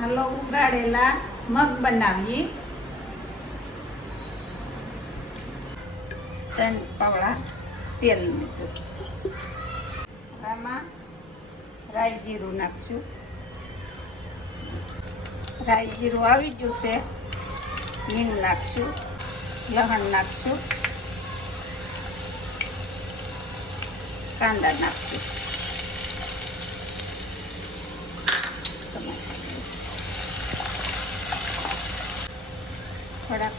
હાલો ઉગાડેલા મગ બનાવીએ. 3 પાવડા તેલ મૂક્યું. આમાં રાઈ જીરું નાખશું. રાઈ જીરું આવી ગયું છે. હિંગ નાખશું, લસણ નાખશું, કાંદા નાખશું, થોડાક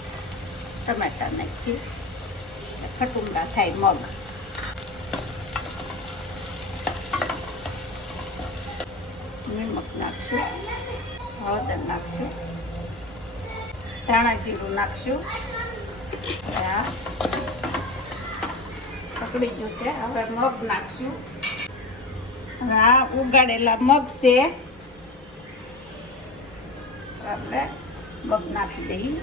ટમેટા નાખી ખટુંડા થાય મગ. નિમક નાખશું, હળદર નાખશું, ધાણા જીરું નાખશું. આ પકડી ગયું છે. હવે મગ નાખશું. આ ઉગાડેલા મગ છે, આપણે મગ નાખી દઈએ.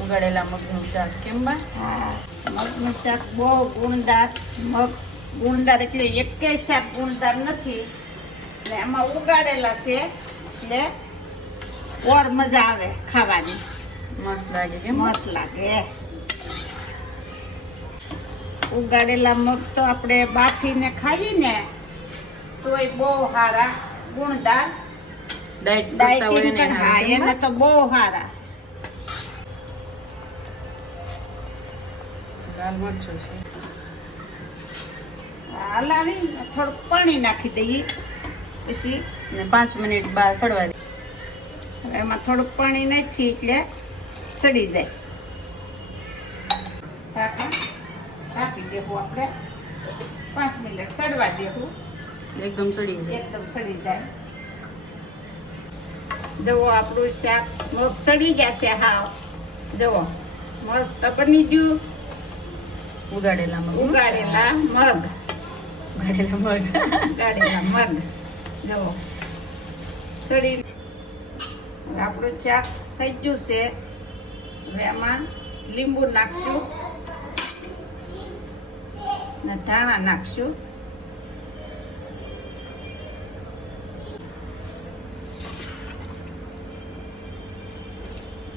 ઉગાડેલા મગનું શાક કેમ બા? હા, મગનું શાક બહુ ગુણદાર. મગ ગુણદાર એટલે એકેય શાક ગુણદાર નથી ને એમાં ઉગાડેલા છે એટલે ઓર મજા આવે ખાવાની. મસ્ત લાગે કેમ? મસ્ત લાગે. ઉગાડેલા મગ તો આપણે બાફીને ખાઈએ ને તોય બહુ સારા ગુણદાર. ડાયટ કરતા હોય ને હા, એને તો બહુ સારા. લાલ મરચું છે. હલાવી થોડુંક પાણી નાખી દઈએ. પછી ને 5 મિનિટ બા સડવા દે. એમાં થોડુંક પાણી નાખી એટલે સડી જાય. ઢાંકી દેવું આપણે. 5 મિનિટ સડવા દેવું. એકદમ સડી જાય. એકદમ સડી જાય. જુઓ આપણું શાક મગ સડી ગયા છે. હા, જુઓ મસ્ત બની ગયું. ઉગાડેલા મગ. ઉગાડેલા મગ. ઉગાડેલા મગ જુઓ સડી. આપણું શાક થઈ ગયું છે. હવે આમાં લીંબુ નાખશું ને ધાણા નાખશું.